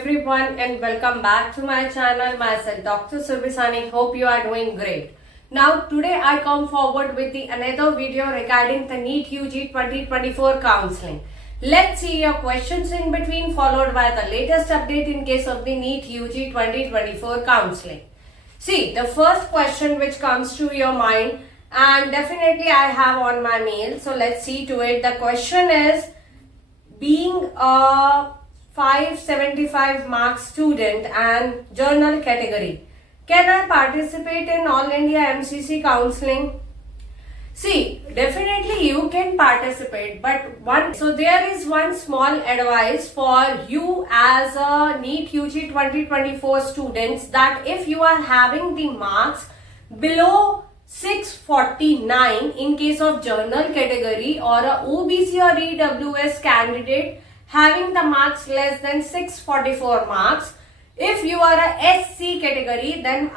everyone and welcome back to my channel. Myself Dr. Surbisani. Hope you are doing great. Now today I come forward with another video regarding the NEET UG 2024 counseling. Let's see your questions in between followed by the latest update in case of the NEET UG 2024 counseling. See, the first question which comes to your mind, and definitely I have on my mail, so let's see to it. The question is, being a 575 marks student and journal category, can I participate in All India MCC counseling? See, definitely you can participate, but so there is one small advice for you as a NEET UG 2024 students, that if you are having the marks below 649 in case of journal category, or a OBC or EWS candidate having the marks less than 644 marks, if you are a SC category, then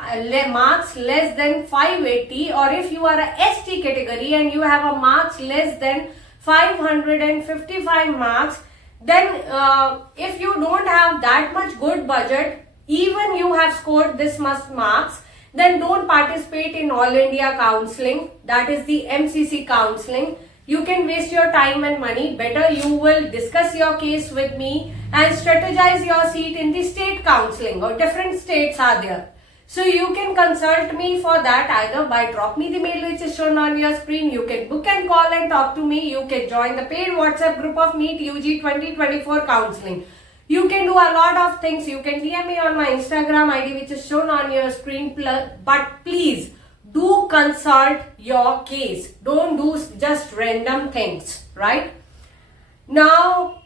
marks less than 580, or if you are a ST category and you have a marks less than 555 marks, then if you don't have that much good budget, even you have scored this much marks, then don't participate in All India counseling, that is the MCC counseling. You can waste your time and money. Better you will discuss your case with me and strategize your seat in the state counseling, or different states are there. So you can consult me for that either by drop me the mail which is shown on your screen. You can book and call and talk to me. You can join the paid WhatsApp group of NEET UG 2024 counseling. You can do a lot of things. You can DM me on my Instagram ID which is shown on your screen. But please do consult your case. Don't do just random things, right? Now,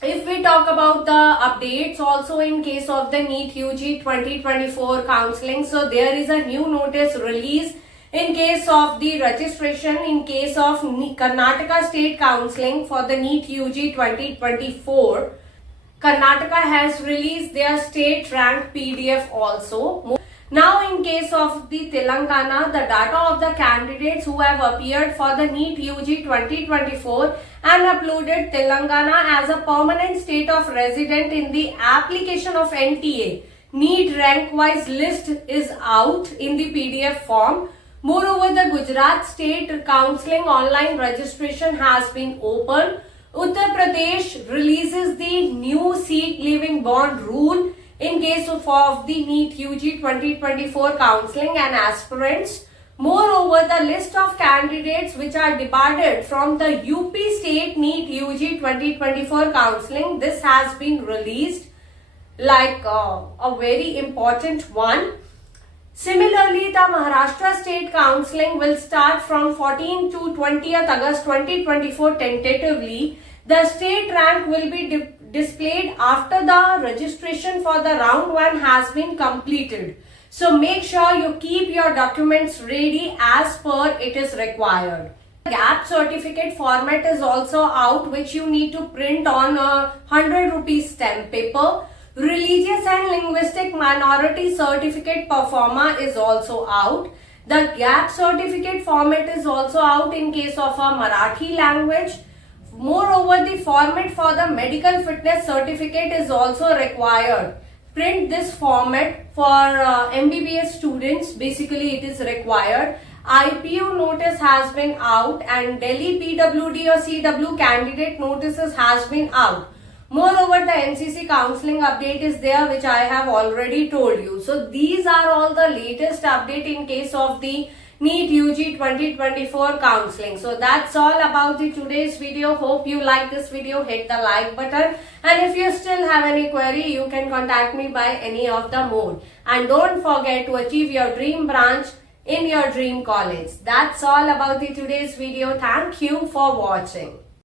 if we talk about the updates also in case of the NEET UG 2024 counseling, so there is a new notice release in case of the registration in case of Karnataka State Counseling for the NEET UG 2024. Karnataka has released their state rank PDF also. Now in case of the Telangana, the data of the candidates who have appeared for the NEET UG 2024 and uploaded Telangana as a permanent state of resident in the application of NTA NEET rank wise list is out in the PDF form. Moreover, the Gujarat State Counseling online registration has been opened. Uttar Pradesh releases the new seat leaving bond rule in case of the NEET UG 2024 counseling and aspirants. Moreover, the list of candidates which are departed from the UP State NEET UG 2024 counseling, this has been released like a very important one. Similarly, the Maharashtra State Counseling will start from 14th to 20th August 2024 tentatively. The state rank will be displayed after the registration for the round 1 has been completed. So make sure you keep your documents ready as per it is required. The gap certificate format is also out, which you need to print on a 100 rupees stamp paper. Religious and linguistic minority certificate performer is also out. The gap certificate format is also out in case of a Marathi language. Moreover, the format for the medical fitness certificate is also required. Print this format for MBBS students. Basically, it is required. IPU notice has been out and Delhi PWD or CW candidate notices has been out. Moreover, the MCC counseling update is there, which I have already told you. So these are all the latest update in case of the NEET UG 2024 counseling. So that's all about the today's video. Hope you like this video. Hit the like button. And if you still have any query, you can contact me by any of the mode. And don't forget to achieve your dream branch in your dream college. That's all about the today's video. Thank you for watching.